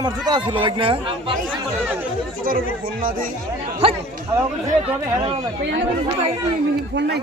আমার জুতা ছিল না জুতার উপর ফোন না দিই ফোন নাই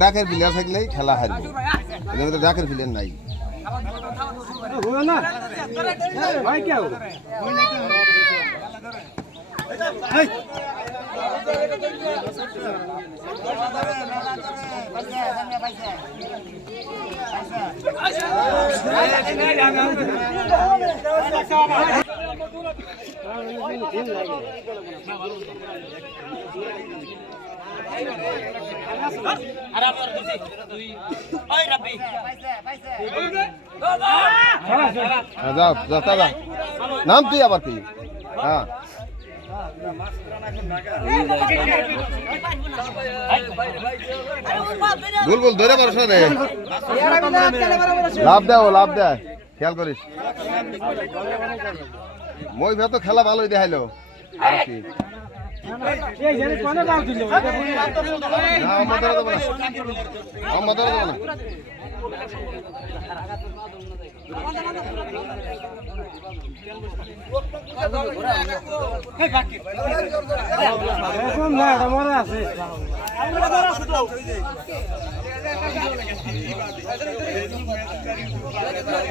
ডাকের প্লেয়ার থাকলেই খেলা হারবে, এদের ডাকের প্লেয়ার নাই। নাম তুই আবার তুই হ্যাঁ গোল গোল ধরে পারছ রে লাভ দেয় খেয়াল করিস মই ভেত খেলা ভালোই দেখাইলো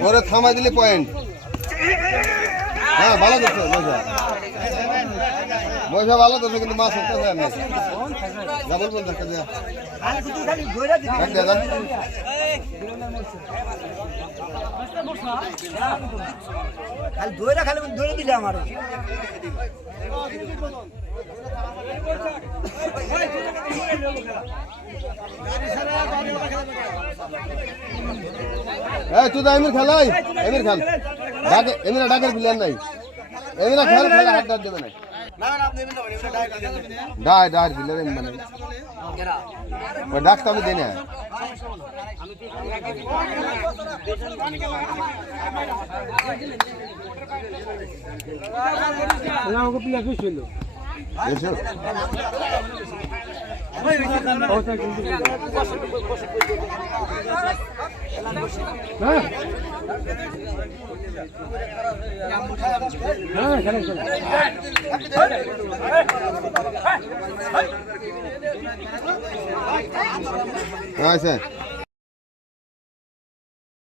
ওরে থামাই দিলে পয়েন্ট। হ্যাঁ ভালো করছো মহিষা ভালো করছো কিন্তু মাছ হতে চায় না ডাবল বল দেখা যায় খালি ধরে দিলে আমার তুই তো এমির খেলাই এমির খান এমিরা ডাকের প্লেয়ার নাই এমিরা খেল খেলা হাত ডাক দেবে না ডাই প্লেয়ার মানে ওই ডাক তো আমি দিই না আমাকে প্লেয়ার খুশ ছিল হ্যাঁ স্যার